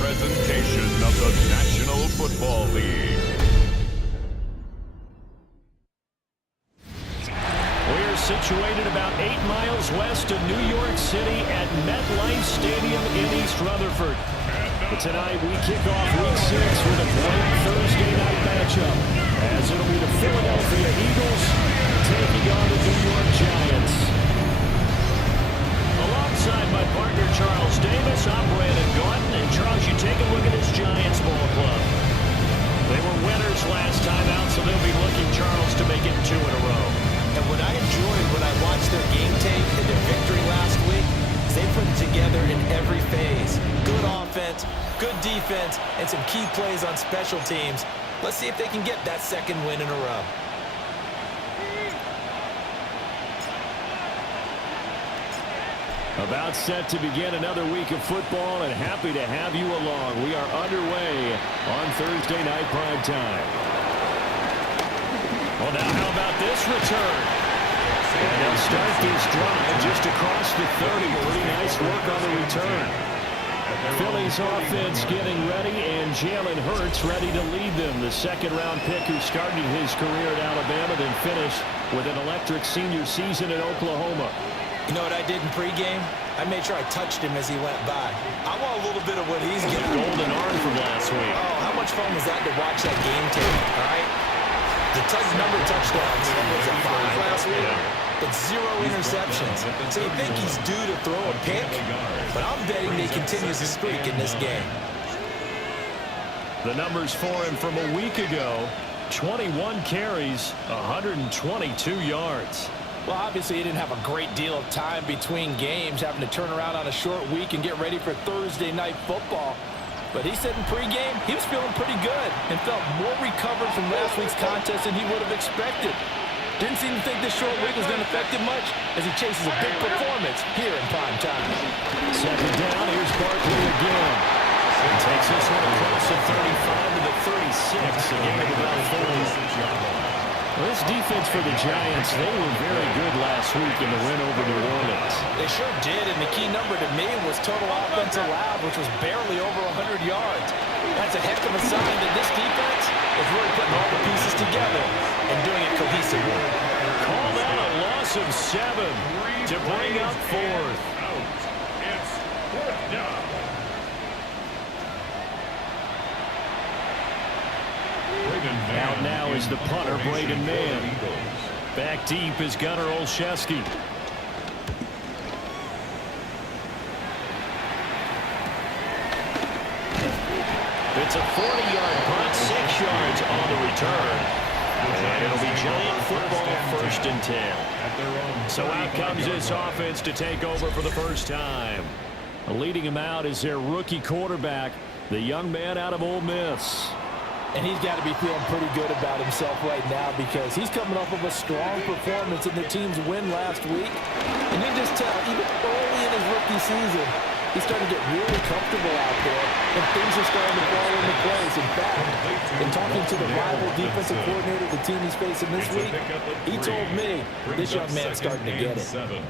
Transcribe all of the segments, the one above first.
Presentation of the National Football League. We're situated about 8 miles west of New York City at MetLife Stadium in East Rutherford. But tonight we kick off Week 6 with a great Thursday night matchup, as it'll be the Philadelphia Eagles taking on the New York Giants. Alongside my partner Charles Davis, I'm Brandon Gordon. And Charles, you take a look at this Giants ball club. They were winners last time out, so they'll be looking, Charles, to make it 2 in a row. And what I enjoyed when I watched their game tape and their victory last week is they put it together in every phase. Good offense, good defense, and some key plays on special teams. Let's see if they can get that second win in a row. About set to begin another week of football, and happy to have you along. We are underway on Thursday night prime time. Well, now how about this return? And they'll start this drive just across the 30. Pretty nice work on the return. Philly's offense getting ready, and Jalen Hurts ready to lead them. The second-round pick who started his career at Alabama, then finished with an electric senior season at Oklahoma. You know what I did in pregame? I made sure I touched him as he went by. I want a little bit of what he's getting. Golden arm from last week. Oh, how much fun was that to watch that game tape, all right? The number of touchdowns, was it 5 last week? But 0 interceptions. So you think he's due to throw a pick? But I'm betting he continues his streak in this game. The numbers for him from a week ago: 21 carries, 122 yards. Well, obviously he didn't have a great deal of time between games, having to turn around on a short week and get ready for Thursday night football. But he said in pregame he was feeling pretty good and felt more recovered from last week's contest than he would have expected. Didn't seem to think this short week was going to affect him much as he chases a big performance here in prime time. Second down, here's Barkley again. He takes this one across the 35 to the 36. A game of about 4. Well, this defense for the Giants, they were very good last week in the win over New Orleans. They sure did, and the key number to me was total offense allowed, which was barely over 100 yards. That's a heck of a sign that this defense is really putting all the pieces together and doing it cohesively. Call that a loss of 7 to bring up 4th. It's 4th down. Out now is the punter, Braden Mann. Back deep is Gunnar Olszewski. It's a 40-yard punt, 6 yards on the return. And it'll be Giant football, 1st and 10. So out comes this offense to take over for the first time. Leading him out is their rookie quarterback, the young man out of Ole Miss. And he's got to be feeling pretty good about himself right now because he's coming off of a strong performance in the team's win last week. And you can just tell, even early in his rookie season, he's starting to get really comfortable out there, and things are starting to fall into place. In fact, in talking to the rival defensive coordinator, the team he's facing this week, he told me this young man's starting to get it.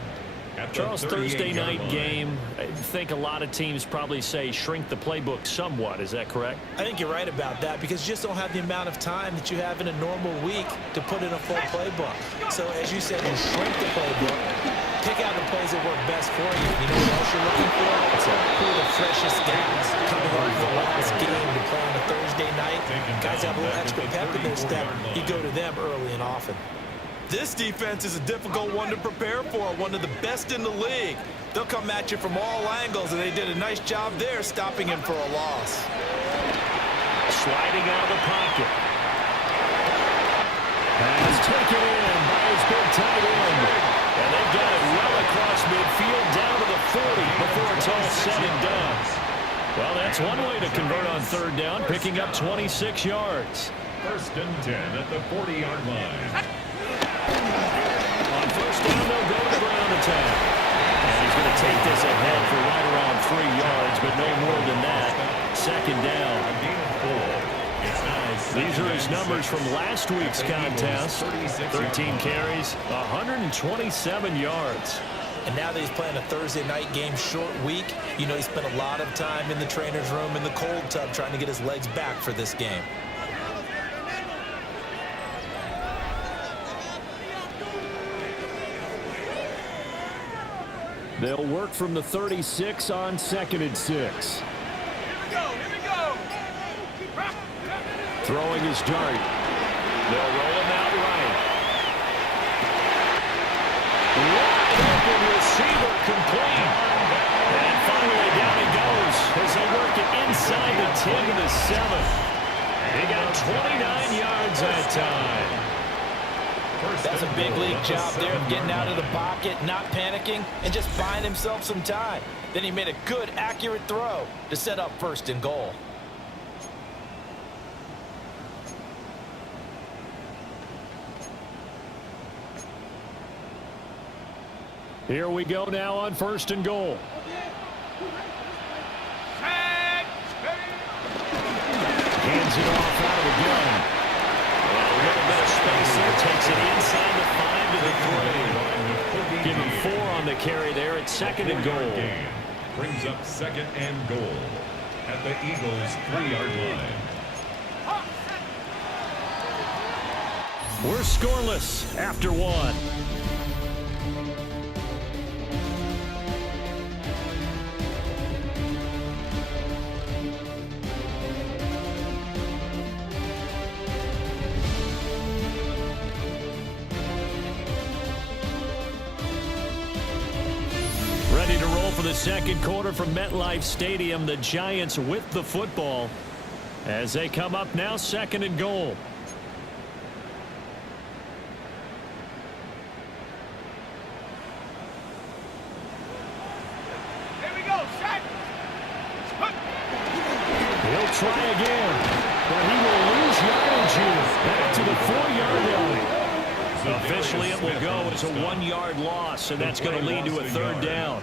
Charles, Thursday night game, I think a lot of teams probably say shrink the playbook somewhat. Is that correct? I think you're right about that because you just don't have the amount of time that you have in a normal week to put in a full playbook. So, as you said, you shrink the playbook, pick out the plays that work best for you. You know what else you're looking for? Who are the freshest guys coming off the last game to play on a Thursday night? Guys have a little extra pep in their step. You go to them early and often. This defense is a difficult one to prepare for, one of the best in the league. They'll come at you from all angles, and they did a nice job there stopping him for a loss. Sliding out of the pocket. Pass taken in by his big tight end. And they've got it well across midfield down to the 40 before it's all said and done. Well, that's one way to convert on third down, picking up 26 yards. 1st and 10 at the 40-yard line. On first down, they'll go to the ground attack. And he's going to take this ahead for right around 3 yards, but no more than that. 2nd down. These are his numbers from last week's contest. 13 carries, 127 yards. And now that he's playing a Thursday night game, short week, you know he spent a lot of time in the trainer's room in the cold tub trying to get his legs back for this game. They'll work from the 36 on 2nd and 6. Here we go. Throwing his dart. They'll roll him out right. Wide open receiver complete. And finally down he goes as they work it inside the 10 to the 7. He got 29 yards that time. That's a big league job there of getting out of the pocket, not panicking, and just buying himself some time. Then he made a good, accurate throw to set up 1st and goal. Here we go now on 1st and goal. Hands it off out of the gun. A little bit of space there. Takes it inside the 5 to the 3. Give him 4 on the carry there at 2nd and goal. Brings up 2nd and goal at the Eagles' 3-yard line. We're scoreless after 1. Ready to roll for the 2nd quarter from MetLife Stadium. The Giants with the football as they come up now 2nd and goal. Here we go, set. He'll try again, but he will lose yardage here. Back to the 4-yard line. Officially, it will go as a 1-yard loss, and that's going to lead to a 3rd down.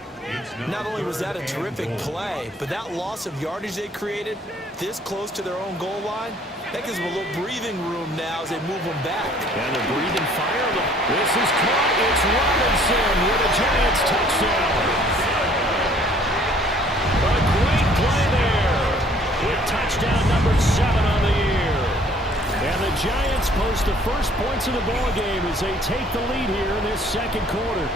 Not only was that a terrific play, but that loss of yardage they created this close to their own goal line, that gives them a little breathing room now as they move them back. And they're breathing fire. This is caught. It's Robinson with a Giants touchdown. A great play there with touchdown number 7 on the year. And the Giants post the first points of the ball game as they take the lead here in this 2nd quarter.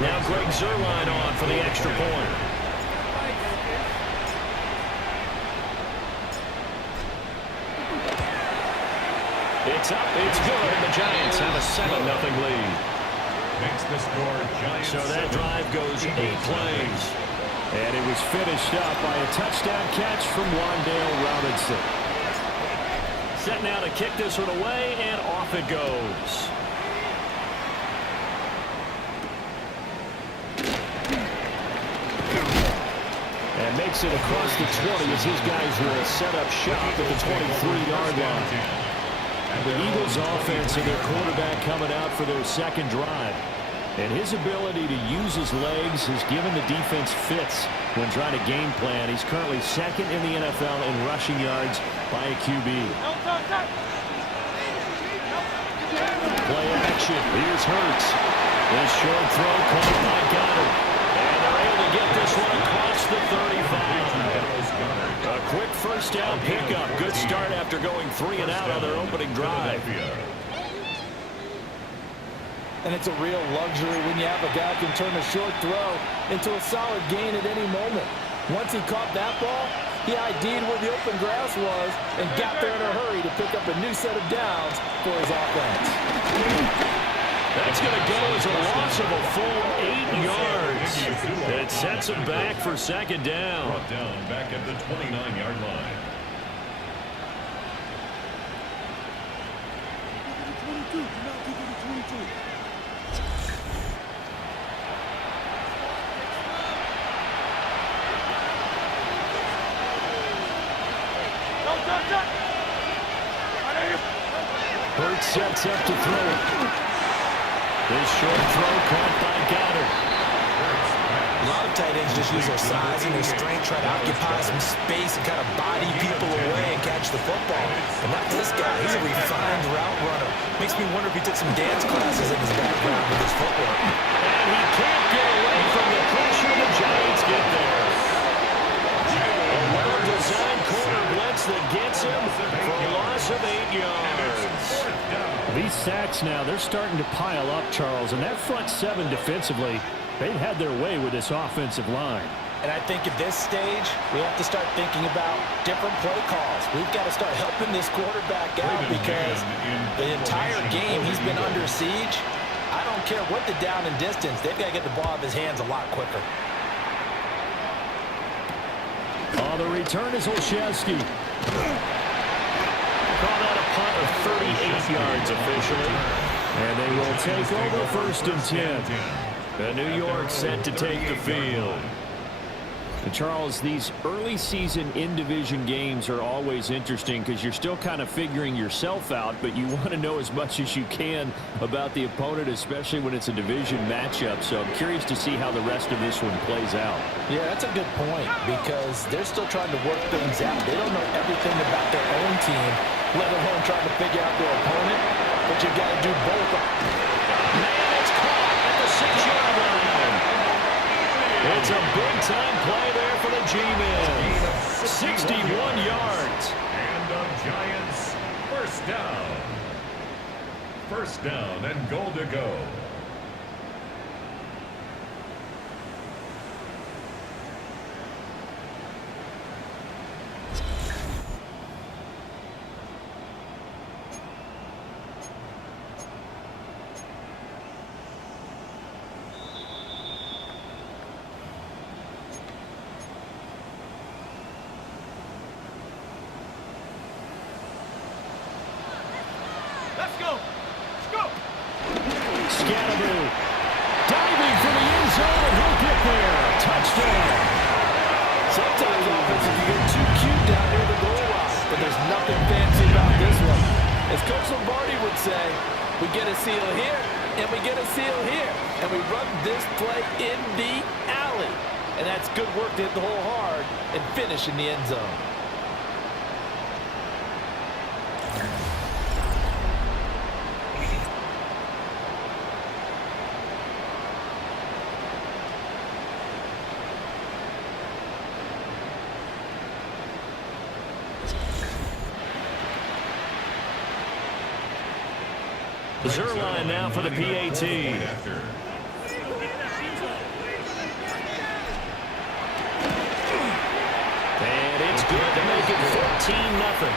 Now Greg Zuerlein on for the extra point. It's up, it's good, and the Giants have a 7-0 lead. Makes the score Giants. So that drive goes 8 plays. And it was finished up by a touchdown catch from Wan'Dale Robinson. set now to kick this one away, and off it goes. And makes it across the 20 as his guys will set up shop at the 23-yard line. The Eagles offense and their quarterback coming out for their second drive. And his ability to use his legs has given the defense fits when trying to game plan. He's currently second in the NFL in rushing yards by a QB. Play action. Here's Hurts. This short throw caught by Goddard. And they're able to get this one across the 35. A quick first down pickup. Good start after going 3 and out on their opening drive. And it's a real luxury when you have a guy who can turn a short throw into a solid gain at any moment. Once he caught that ball, he ID'd where the open grass was and got there in a hurry to pick up a new set of downs for his offense. That's going to go as a loss of a full 8 yards. It sets him back for second down. Brought down back at the 29-yard line. Hurts sets up to throw it. This short throw caught by Goddard. A lot of tight ends just use their size and their strength, try to occupy some space and kind of body people away and catch the football. But not this guy. He's a refined route runner. Makes me wonder if he took some dance classes in his background with his footwork. And he can't get away from the pressure. The Giants get there. A well-designed corner blitz that gets him for a loss of 8 yards. These sacks now, they're starting to pile up, Charles. And that front seven defensively, they've had their way with this offensive line. And I think at this stage, we have to start thinking about different play calls. We've got to start helping this quarterback out because the entire game he's been under siege. I don't care what the down and distance. They've got to get the ball out of his hands a lot quicker. The return is Olszewski. Called out a punt of 38 yards officially. And they will take over first and 10. The New York set to take the field. And Charles, these early season in-division games are always interesting because you're still kind of figuring yourself out, but you want to know as much as you can about the opponent, especially when it's a division matchup. So I'm curious to see how the rest of this one plays out. Yeah, that's a good point because they're still trying to work things out. They don't know everything about their own team, let alone trying to figure out their opponent, but you've got to do both. Man, it's caught at the 6-yard line. It's a big-time play there for the G-Men. 61 yards. And the Giants first down. First down and goal to go. We get a seal here, and we get a seal here. And we run this play in the alley. And that's good work to hit the hole hard and finish in the end zone. Zerline now for the PAT. And it's good to make it 14-0.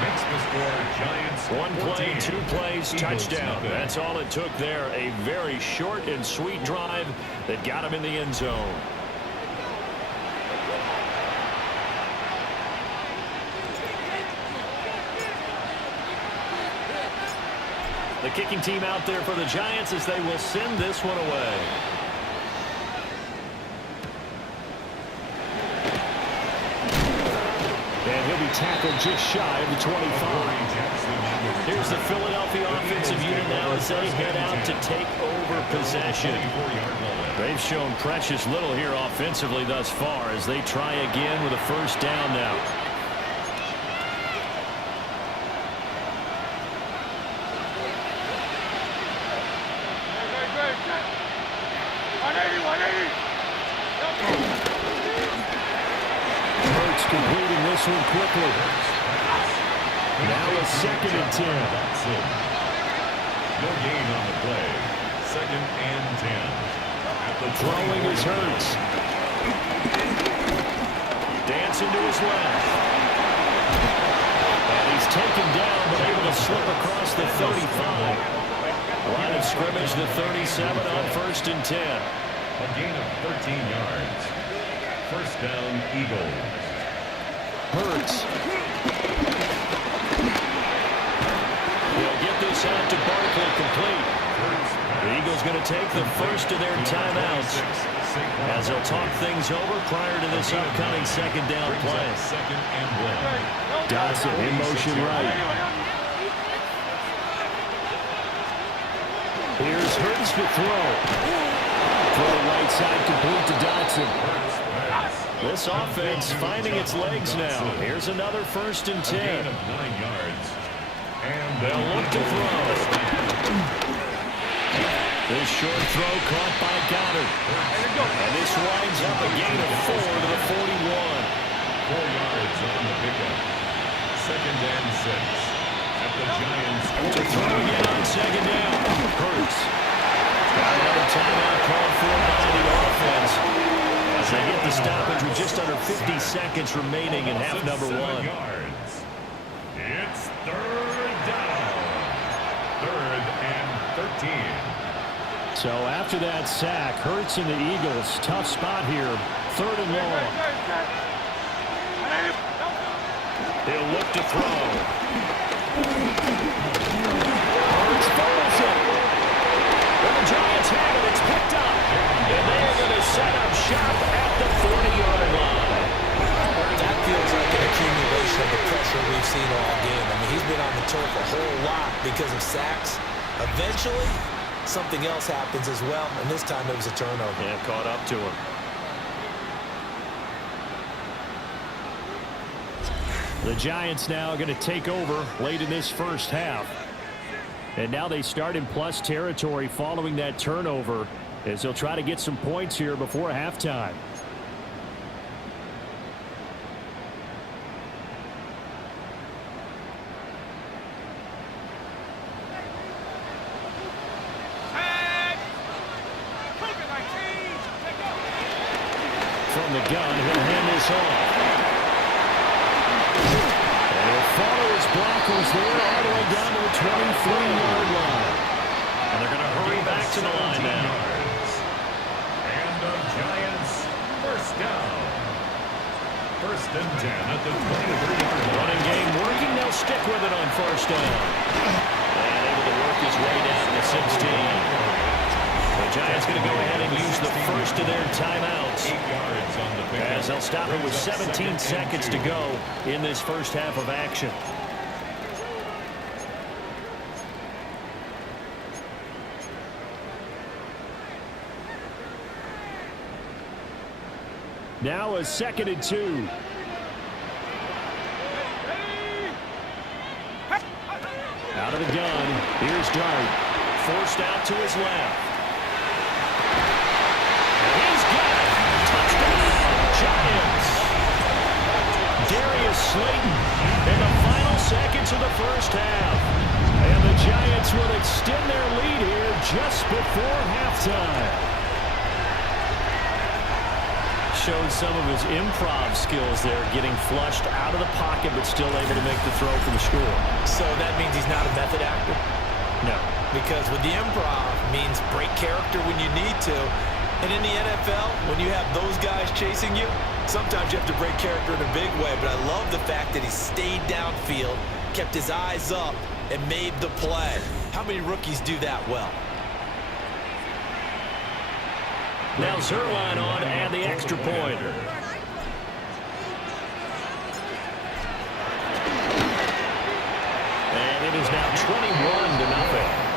Makes the score Giants. 1 play, 14, 2 plays, touchdown. nothing. That's all it took there. A very short and sweet drive that got him in the end zone. The kicking team out there for the Giants as they will send this one away. And he'll be tackled just shy of the 25. Here's the Philadelphia offensive unit now as they head out to take over possession. They've shown precious little here offensively thus far as they try again with a first down now. Hurts completing this one quickly. Now a 2nd and 10. No gain on the play. 2nd and 10. Throwing is Hurts. Dancing to his left. And he's taken down but able to slip across the 35. Line of scrimmage the 37 on 1st and 10. A gain of 13 yards. First down, Eagles. Hurts. He'll get this out to Barkley complete. The Eagles going to take the first of their timeouts as they'll talk things over prior to this upcoming 2nd down play. 2nd and 1. Dotson in motion right. Here's Hurts to throw. Throw right side complete to Dotson. This offense finding its legs now. Here's another 1st and 10. A gain of 9 yards. And they'll look to throw. This short throw caught by Goddard. And this winds up a gain of 4 to the 41. 4 yards on the pickup. 2nd and 6. At the Giants. To throw again on 2nd down. Hurts. Got another timeout called for by the offense. As they get the stoppage with just under 50 seconds remaining in half number 1. Yards. It's 3rd down. 3rd and 13. So after that sack, Hurts and the Eagles, tough spot here. 3rd and long. He'll look to throw. Hurts fumbles it. And the Giants have it. It's picked up. And they're going to set up shop at the 40-yard line. That feels like an accumulation of the pressure we've seen all game. I mean, he's been on the turf a whole lot because of sacks. Eventually, something else happens as well, and this time it was a turnover. Yeah, caught up to him. The Giants now going to take over late in this first half. And now they start in plus territory following that turnover as they'll try to get some points here before halftime. From the gun, he'll hand this off. And he'll follow his blockers there all the way down to the 23-yard line. And they're going to hurry back to the line now. And the Giants first down. 1st and 10 at the 23-yard line. Running game working. They'll stick with it on 1st down. And able to work his way down to 16. The Giants going to go ahead and use the first of their timeouts. 8 yards on the pickup. As they'll stop it with 17 seconds to go in this first half of action. Now a 2nd and 2. Out of the gun. Here's Dart. Forced out to his left. He's got it. Touchdown, Giants. Darius Slayton in the final seconds of the first half. And the Giants will extend their lead here just before halftime. Showed some of his improv skills there, getting flushed out of the pocket but still able to make the throw for the score. So that means he's not a method actor? No. Because with the improv means break character when you need to. And in the NFL, when you have those guys chasing you, sometimes you have to break character in a big way. But I love the fact that he stayed downfield, kept his eyes up, and made the play. How many rookies do that well? Now Zerline on and the extra point. And it is now 21-0.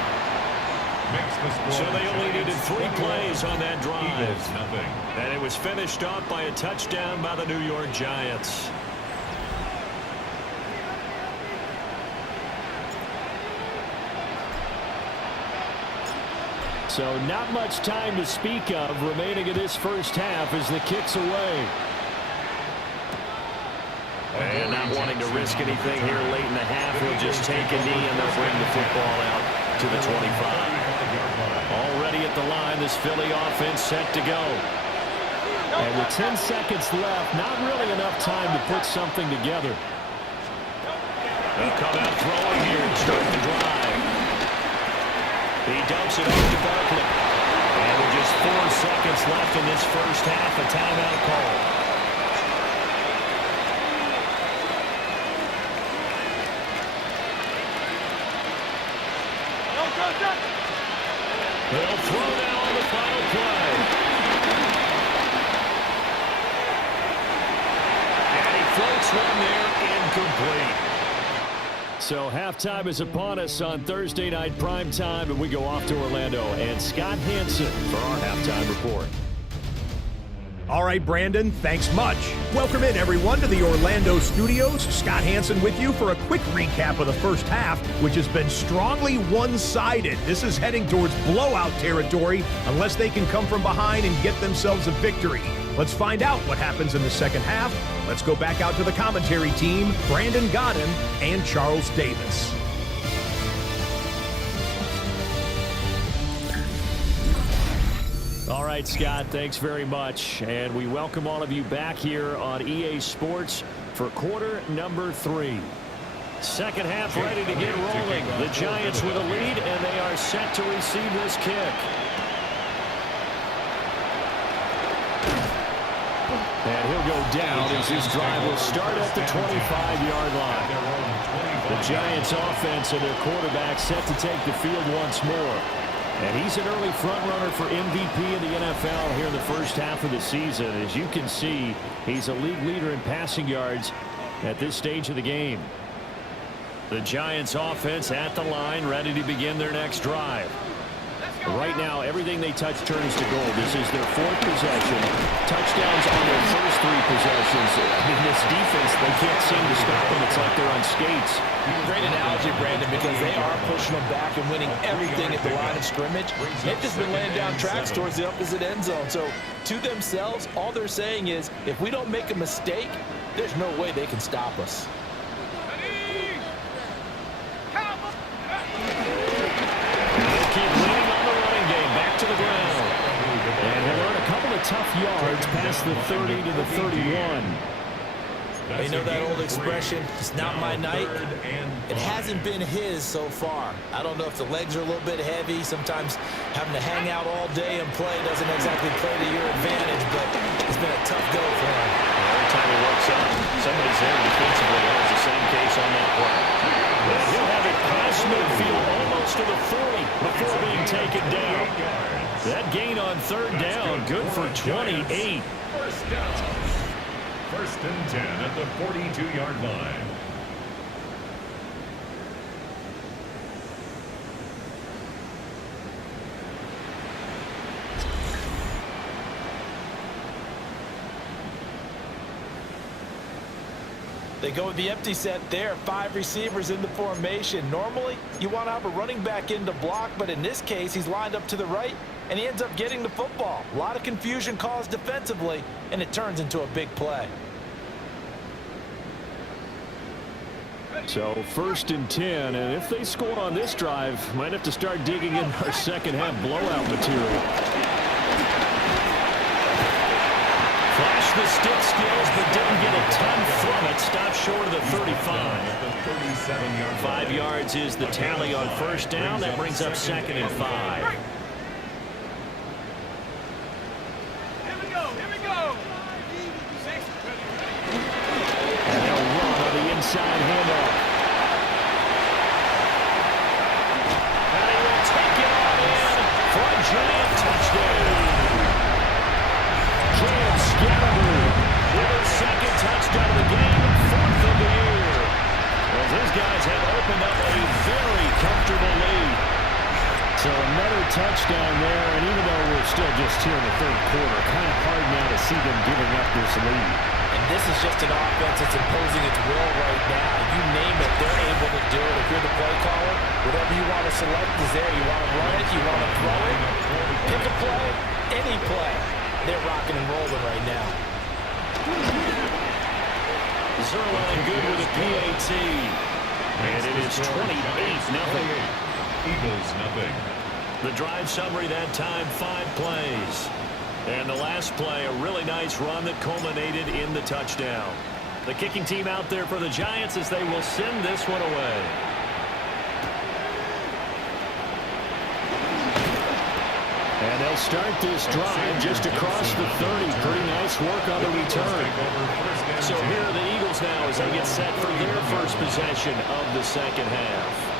So they only needed 3 plays on that drive. And it was finished off by a touchdown by the New York Giants. So not much time to speak of remaining in this first half as the kick's away. And not wanting to risk anything here late in the half, he'll just take a knee and they'll bring the football out to the 25. Already at the line, this Philly offense set to go. And with 10 seconds left, not really enough time to put something together. They'll come out throwing here to start the drive. He dumps it off to Barkley. And with just 4 seconds left in this first half, a timeout call. They'll throw now on the final play. And he floats one there, incomplete. So halftime is upon us on Thursday night primetime, and we go off to Orlando. And Scott Hansen for our halftime report. All right, Brandon, thanks much. Welcome in, everyone, to the Orlando studios. Scott Hansen with you for a quick recap of the first half, which has been strongly one-sided. This is heading towards blowout territory unless they can come from behind and get themselves a victory. Let's find out what happens in the second half. Let's go back out to the commentary team, Brandon Godden and Charles Davis. All right, Scott, thanks very much. And we welcome all of you back here on EA Sports for quarter number 3. Second half ready to get rolling. The Giants with a lead, and they are set to receive this kick. And he'll go down as this drive will start at the 25-yard line. The Giants offense and their quarterback set to take the field once more. And he's an early front-runner for MVP in the NFL here in the first half of the season. As you can see, he's a league leader in passing yards at this stage of the game. The Giants offense at the line, ready to begin their next drive. Right now, everything they touch turns to gold. This is their 4th possession. Touchdowns on their first 3 possessions. I mean, this defense, they can't seem to stop them. It's like they're on skates. Great analogy, Brandon, because they are pushing them back and winning everything at the line of scrimmage. They've just been laying down tracks towards the opposite end zone. So, to themselves, all they're saying is, if we don't make a mistake, there's no way they can stop us. To the ground. And he'll earn a couple of tough yards past the 30 to the 31. You know that old expression, it's not my night? It hasn't been his so far. I don't know if the legs are a little bit heavy. Sometimes having to hang out all day and play doesn't exactly play to your advantage, but it's been a tough go for him. Every time he works out, somebody's there defensively. That was the same case on that play. And he'll have it past midfield almost to the 40 before being taken down. That gain on 3rd down, good for 28. First down. 1st and 10 at the 42-yard line. They go with the empty set there. 5 receivers in the formation. Normally, you want to have a running back in to block, but in this case, he's lined up to the right, and he ends up getting the football. A lot of confusion caused defensively, and it turns into a big play. So 1st and 10, and if they score on this drive, might have to start digging in our second half blowout material. Flashed the stick skills, but didn't get a ton from it. Stopped short of the 35. 5 yards is the tally on 1st down. That brings up 2nd and 5. And they'll run on the inside handoff. as his guys have opened up a very comfortable lead. So another touchdown there, and even though we're still just here in the third quarter, kind of hard now to see them giving up this lead. And this is just an offense that's imposing its will right now. You name it, they're able to do it. If you're the play caller, whatever you want to select is there. You want to run it, you want to throw it, pick a play, any play. They're rocking and rolling right now. Zerline good with a PAT. And it is 28-0. Eagles nothing. The drive summary that time, 5 plays. And the last play, a really nice run that culminated in the touchdown. The kicking team out there for the Giants as they will send this one away. And they'll start this drive just across the 30. Pretty nice work on the return. So here are the Eagles now as they get set for their first possession of the second half.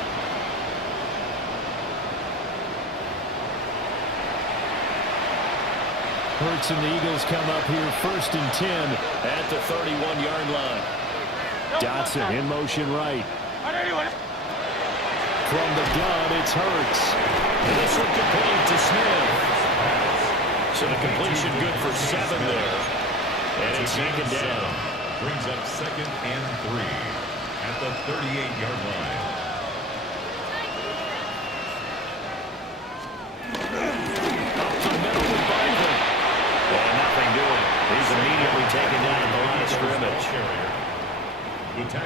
Hurts and the Eagles come up here 1st and 10 at the 31-yard line. Dotson in motion right. From the gun, it's Hurts. And this one complete to Smith. So the completion good for 7 there. And it's second down. Brings up 2nd and 3 at the 38-yard line. He's immediately taken down at the line of scrimmage.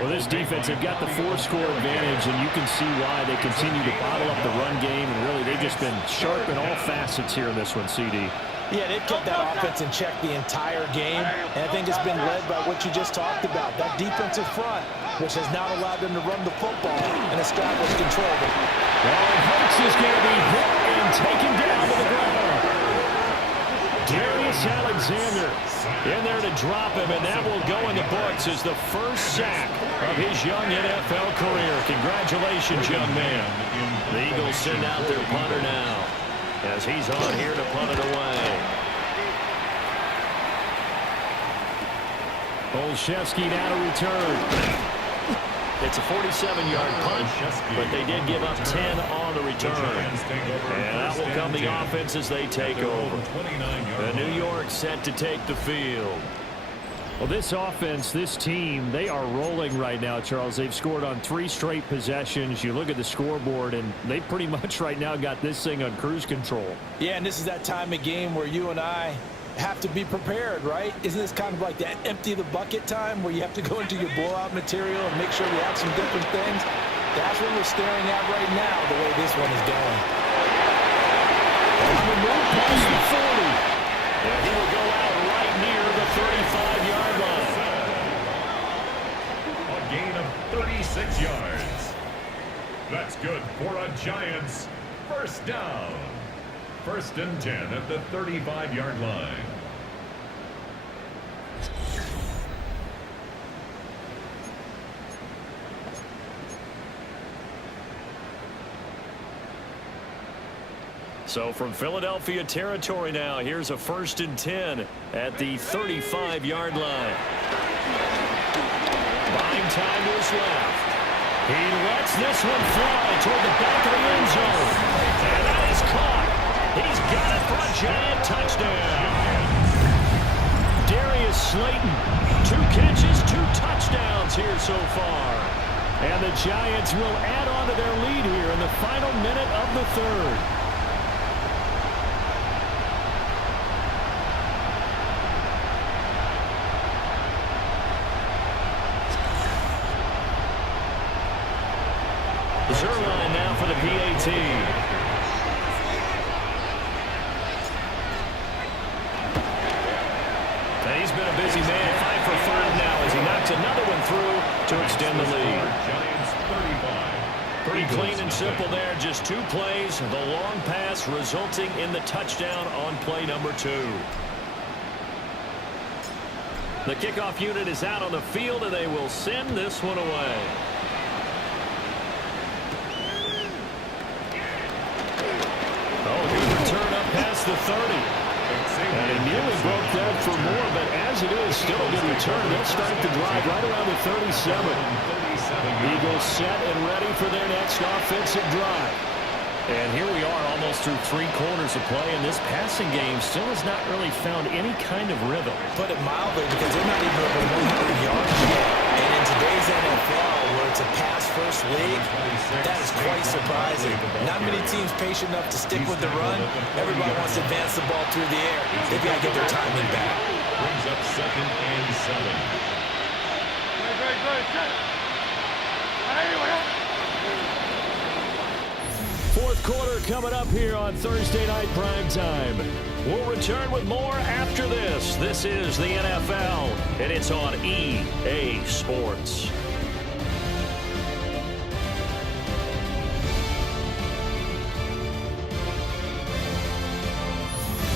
Well, this defense, they've got the 4-score advantage, and you can see why they continue to bottle up the run game, and really they've just been sharp in all facets here in this one, CD. Yeah, they've kept that offense in check the entire game, and I think it's been led by what you just talked about, that defensive front, which has now allowed them to run the football and establish control. Well, Hurts is going to be hit and taken down to the ground. Darius Alexander in there to drop him, and that will go in the books as the first sack of his young NFL career. Congratulations, young man. The Eagles send out their punter now as he's on here to punt it away. Olszewski now to return. It's a 47-yard punt, but they did give up 10 on the return. And that will come the offense as they take over. And New York set to take the field. Well, this offense, this team, they are rolling right now, Charles. They've scored on 3 straight possessions. You look at the scoreboard, and they pretty much right now got this thing on cruise control. Yeah, and this is that time of game where you and I have to be prepared, right? Isn't this kind of like that empty the bucket time where you have to go into your blowout material and make sure we have some different things? That's what we're staring at right now, the way this one is going. On the move past the 40. And he will go out right near the 35-yard line. A gain of 36 yards. That's good for a Giants first down. 1st and 10 at the 35-yard line. So from Philadelphia territory now, here's a 1st and 10 at the 35-yard line. Buying time to his left. He lets this one fly toward the back of the end zone. And that is caught. He's got it for a Giant touchdown. Darius Slayton, 2 catches, 2 touchdowns here so far. And the Giants will add on to their lead here in the final minute of the 3rd. Zerline now for the PAT. And he's been a busy man, 5 for 5 now as he knocks another one through to extend the lead. Giants 35. Pretty clean and simple there, just 2 plays. The long pass resulting in the touchdown on play number 2. The kickoff unit is out on the field, and they will send this one away. Oh, good return up past the 30. And he nearly broke that for more, but as yards. It is still a good return. They'll start the drive right around the 37. Eagles set and ready for their next offensive drive. And here we are almost through 3 quarters of play, and this passing game still has not really found any kind of rhythm. Put it mildly, because they're not even over 100 yards yet. And in today's NFL, where it's a pass-first league, that is quite surprising. Not many teams patient enough to stick with the run. Everybody wants to advance the ball through the air. They've got to get their timing back. Brings up 2nd and 7. Fourth quarter coming up here on Thursday Night Prime Time. We'll return with more after this. This is the NFL, and it's on EA Sports.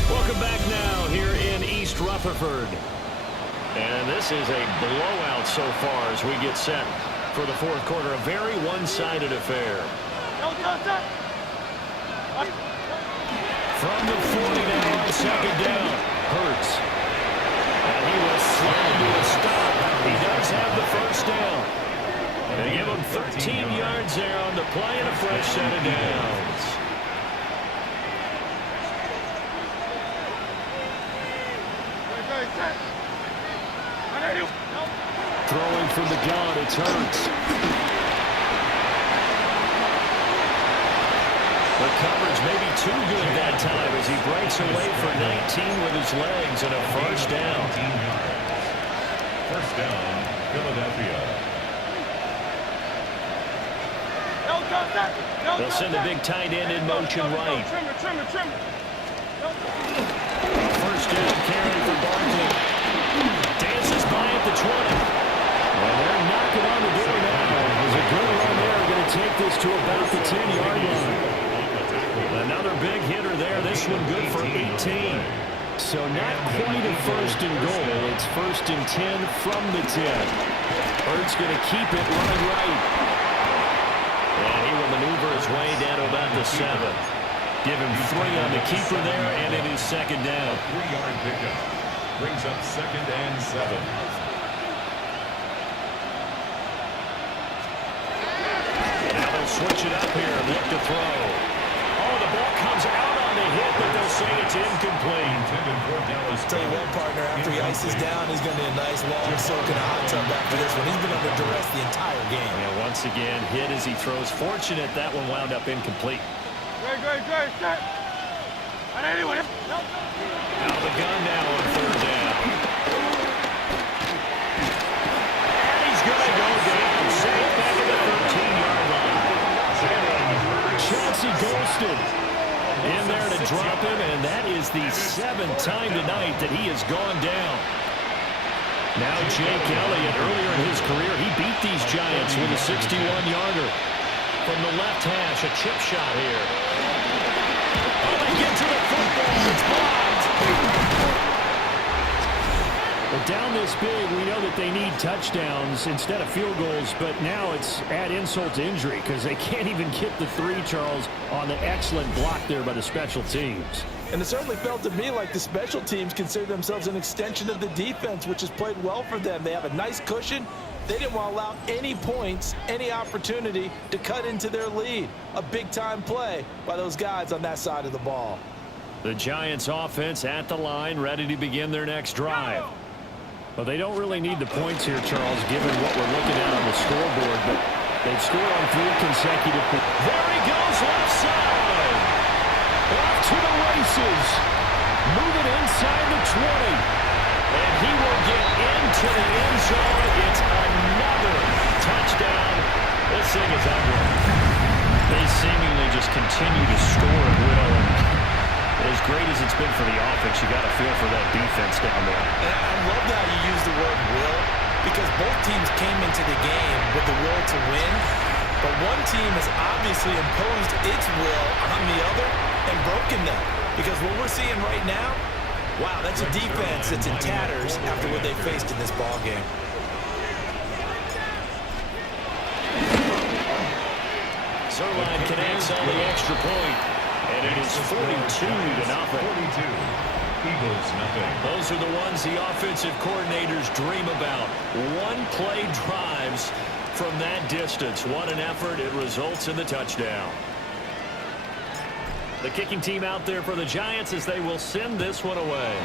Welcome back now here in East Rutherford. And this is a blowout so far as we get set for the fourth quarter. A very one-sided affair. From the 40 now on 2nd down. Hurts. And he will slide to a stop. He does have the first down. And they give him 13 yards there on the play and a fresh set of downs. Throwing from the gun, it's Hurts. The coverage may be too good that time as he breaks away for 19 with his legs and a first down. First down, Philadelphia. They'll send the big tight end in motion right. First down carry for Barkley. Dances by at the 20. And they're knocking on the door now. There's a good run there. Going to take this to about the 10-yard line. Another big hitter there. This one good for 18. So not quite a first and goal. It's 1st and 10 from the 10. Hurts going to keep it running right. And he will maneuver his way down to about the 7. Give him 3 on the keeper there, and it is 2nd down. 3-yard pickup. Brings up 2nd and 7. Now they'll switch it up here and look to throw. Oh, the ball comes out on the hit, but they'll say it's incomplete. Tell you what, partner, after he ices down, he's going to be a nice long soak in a hot tub after this one. He's been under duress the entire game. And once again, hit as he throws. Fortunate that one wound up incomplete. Out of the gun now on 3rd down. And he's going to go down. Safe back at the 13-yard line. Chauncey Golston in there to drop him, and that is the 7th time tonight that he has gone down. Now Jake Elliott, earlier in his career, he beat these Giants with a 61-yarder. From the left hash, a chip shot here. Oh, they get to the football. It's blocked. But down this big, we know that they need touchdowns instead of field goals, but now it's add insult to injury because they can't even get the 3, Charles, on the excellent block there by the special teams. And it certainly felt to me like the special teams consider themselves an extension of the defense, which has played well for them. They have a nice cushion. They didn't want to allow any points, any opportunity to cut into their lead. A big-time play by those guys on that side of the ball. The Giants offense at the line, ready to begin their next drive. Well, they don't really need the points here, Charles, given what we're looking at on the scoreboard, but they've scored on 3 consecutive. There he goes, left side. Off to the races. Moving inside the 20. And he will get into the end zone. It's another touchdown. This thing is ugly. They seemingly just continue to score at will. As great as it's been for the offense, you got to feel for that defense down there. And I love how you use the word will, because both teams came into the game with the will to win, but one team has obviously imposed its will on the other and broken them. Because what we're seeing right now, wow, that's a defense that's in tatters after what they faced in this ball game. Zerline connects on the extra point. And it is 42-0. 42. Eagles, nothing. Those are the ones the offensive coordinators dream about. One-play drives from that distance. What an effort. It results in the touchdown. The kicking team out there for the Giants as they will send this one away.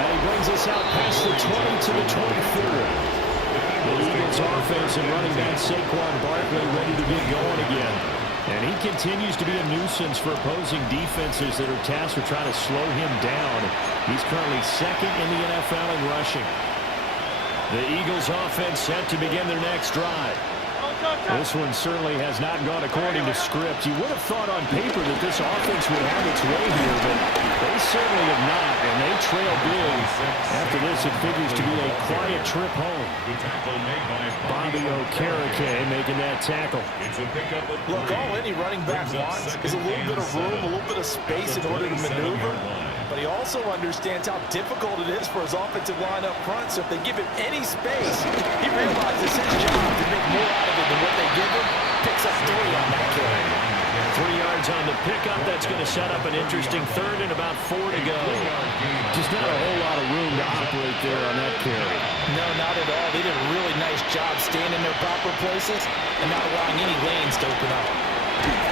And he brings us out past the 20 to the 24. The Eagles offense and running back Saquon Barkley ready to get going again. And he continues to be a nuisance for opposing defenses that are tasked with trying to slow him down. He's currently second in the NFL in rushing. The Eagles offense set to begin their next drive. This one certainly has not gone according to script. You would have thought on paper that this offense would have its way here, but they certainly have not, and they trail big. After this, it figures to be a quiet trip home. Bobby Okereke making that tackle. Look, all any running back wants is a little bit of room, a little bit of space in order to maneuver. But he also understands how difficult it is for his offensive line up front. So if they give him any space, he realizes his job to make more out of it than what they give him. Picks up 3 on that carry. 3 yards on the pickup. That's going to set up an interesting third and about 4 to go. Just not a whole lot of room to operate there on that carry. No, not at all. They did a really nice job staying in their proper places and not allowing any lanes to open up.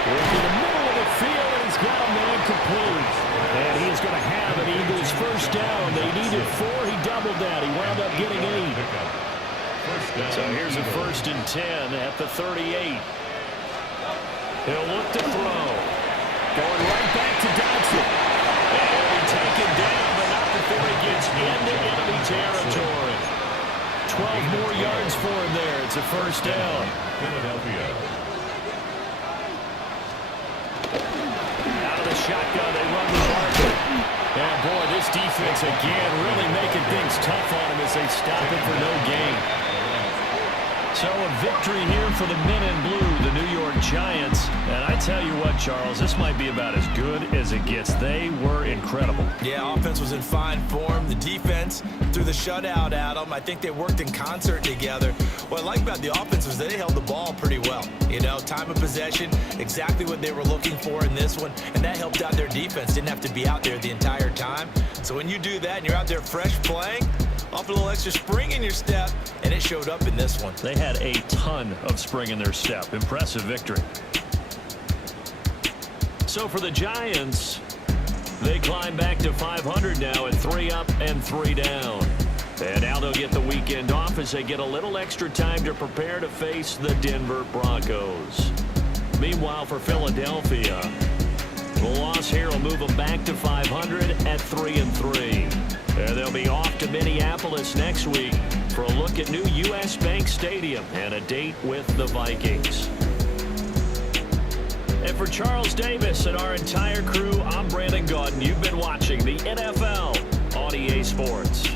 Working in the middle of the field, and he's got a man complete. And he is going to have an Eagles first down. They needed 4. He doubled that. He wound up getting 8. So here's a 1st and 10 at the 38. He'll look to throw. Going right back to Dodson. And he'll be taken down, but not before he gets into enemy territory. 12 more yards for him there. It's a first down. Philadelphia. Out of the shotgun, they run the Barkley. And boy, this defense again really making things tough on him as they stop it for no gain. So a victory here for the men in blue, the New York Giants. And I tell you what, Charles, this might be about as good as it gets. They were incredible. Yeah, offense was in fine form. The defense threw the shutout at them. I think they worked in concert together. What I like about the offense was they held the ball pretty well. You know, time of possession, exactly what they were looking for in this one. And that helped out their defense. Didn't have to be out there the entire time. So when you do that and you're out there fresh playing, off a little extra spring in your step, and it showed up in this one. They had a ton of spring in their step. Impressive victory. So for the Giants, they climb back to 500 now at 3 up and 3 down. And now they'll get the weekend off as they get a little extra time to prepare to face the Denver Broncos. Meanwhile, for Philadelphia, the loss here will move them back to 500 at 3 and 3. And they'll be off to Minneapolis next week for a look at new U.S. Bank Stadium and a date with the Vikings. And for Charles Davis and our entire crew, I'm Brandon Gaudin. You've been watching the NFL on EA Sports.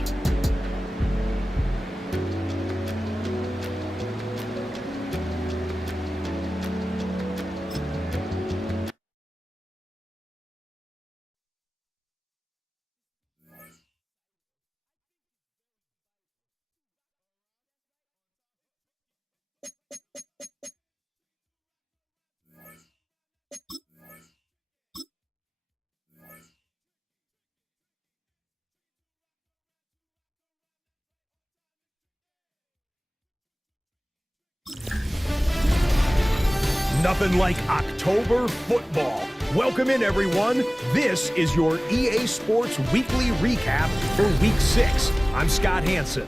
Nothing like October football. Welcome in, everyone. This is your EA Sports Weekly Recap for Week 6. I'm Scott Hansen.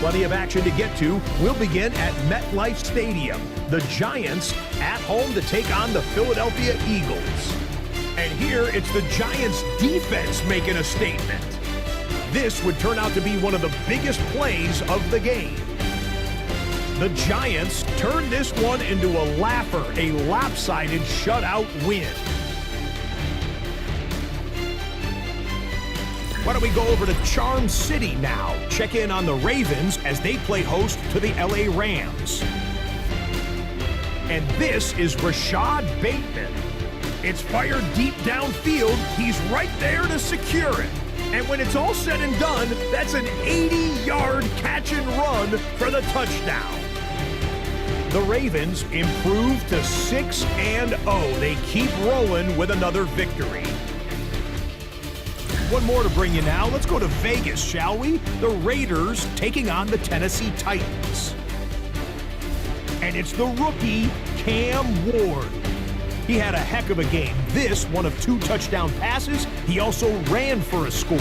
Plenty of action to get to. We'll begin at MetLife Stadium. The Giants at home to take on the Philadelphia Eagles. And here it's the Giants defense making a statement. This would turn out to be one of the biggest plays of the game. The Giants turned this one into a laugher, a lopsided shutout win. Why don't we go over to Charm City now? Check in on the Ravens as they play host to the LA Rams. And this is Rashad Bateman. It's fired deep downfield. He's right there to secure it. And when it's all said and done, that's an 80-yard catch and run for the touchdown. The Ravens improve to 6-0. They keep rolling with another victory. One more to bring you now. Let's go to Vegas, shall we? The Raiders taking on the Tennessee Titans. And it's the rookie, Cam Ward. He had a heck of a game. This, one of 2 touchdown passes. He also ran for a score.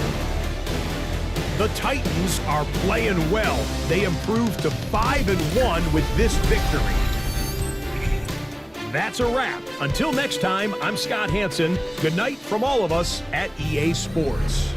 The Titans are playing well. They improved to 5-1 with this victory. That's a wrap. Until next time, I'm Scott Hansen. Good night from all of us at EA Sports.